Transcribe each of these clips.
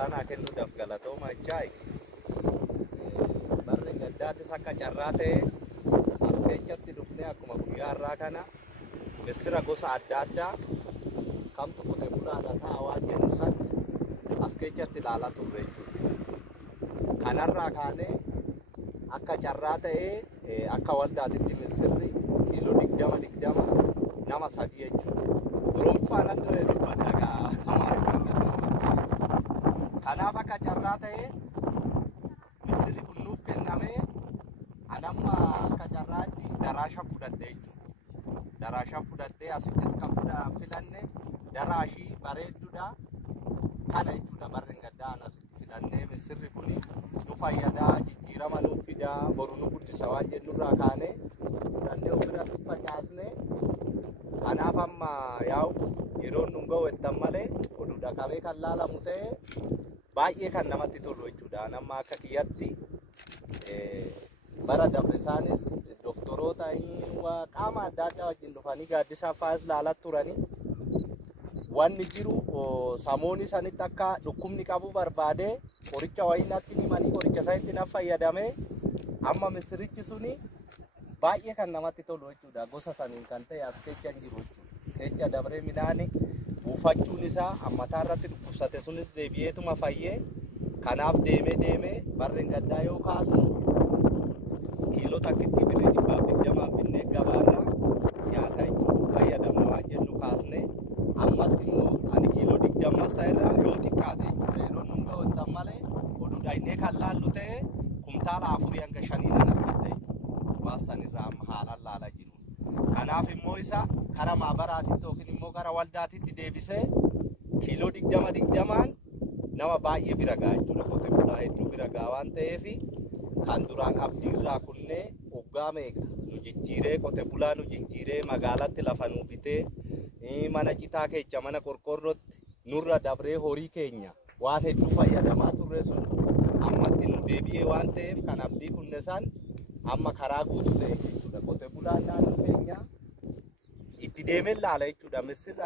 carraanaa kennuudhaaf galatooma jechaayi. Barri gaddaatis akka carraa ta'e as keessatti dhufnee akkuma guyyaa irraa kana misira gosa adda addaa kamtu qote bulaadha ta'a waan jennu san as keessatti ilaalaa turre jechuudha. Kanarraa kaanee akka carraa ta'ee akka waldaatitti misirri kiiloo 20 nama 3 jechuudha. Roonfaan adda dubbadhagaa kanaaf akka carraa ta'ee misirri kun nuuf kennamee anamma akka carraatti daraasha fudhadhee jechuudha. Daraasha fudhadhee asittis kan filanne daraashii bareedduudha kana jechuudha. Barri gaddaan asitti filannee misirri kun nu fayyadaa jijjiirama nuuf fidaa boru nu guddisa waan jennurraa kaanee fudhannee ofirratti facaasnee kanaaf amma yaa'u yeroo nu ga'u ettan malee oduu dhaqamee kan laalamu ta'e baay'ee kan namatti tolu jechuudha. Nama akka kiyyatti bara dabre isaanis doktoroota qaama adda addaa wajjin dhufanii gaaddisaa faayis laalaa turanii wanni jiru samoonni sanitti akka dhukkubni qabu barbaade qoricha wayinatti himanii qoricha isaatti na fayyadame amma misirichi suni baay'ee kan namatti tolu jechuudha. Gosa saniin kan ta'e as keessa jiru jechuudha. Keessa dabree midhaan buufachuun isaa ammataa irratti dhukkubsate sunis deebi'eetuma fayyee kanaaf deemee barri gaddaa yoo kaasu kiiloo takkitti birrii 120 binnee gabaarraa nyaata jechuudha fayyadamna waan jennu kaasne ammatti immoo ani kiiloo 20 irraa yoo xiqqaate yeroo nu ga'u malee oduudha inni kan laallu ta'e kumtaala 4 hanga 5 argite waan sanirraa amma haalaan laalaa jiru. Kanaaf immoo isa karaa maabaraatitti yookiin immoo karaa waldaatitti deebisee kiiloo 20 nama baay'ee bira ga'a jechuudha. Qote bulaa hedduu bira ga'a waan ta'eef kan duraan abdiirraa kunnee waggaa meeqa nu jijjiiree qote bulaa nu jijjiiree magaalatti lafa nu bitee mana citaa keenya mana qorqorrootti nurra dabree horii keenya waan hedduu fayyadamaa turre sun ammatti nu deebi'ee waan ta'eef kan abdii kunne san amma karaa guutuu ta'e jechuudha. Qote bulaan naannoo keenya itti deemee laala jechuudha. Misirri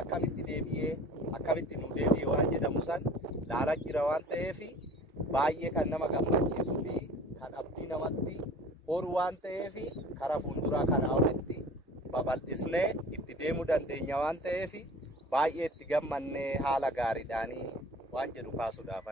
akkamitti nu deebi'ee waan jedhamu san laala jira waan ta'eef baay'ee kan nama gammachiisuu fi kan abdii namatti horu waan ta'eef karaa fuulduraa kanaa olitti babal'isnee itti deemuu dandeenya waan ta'eef baay'ee itti gammannee haala gaariidhaan waan jedhu kaasuudhaaf.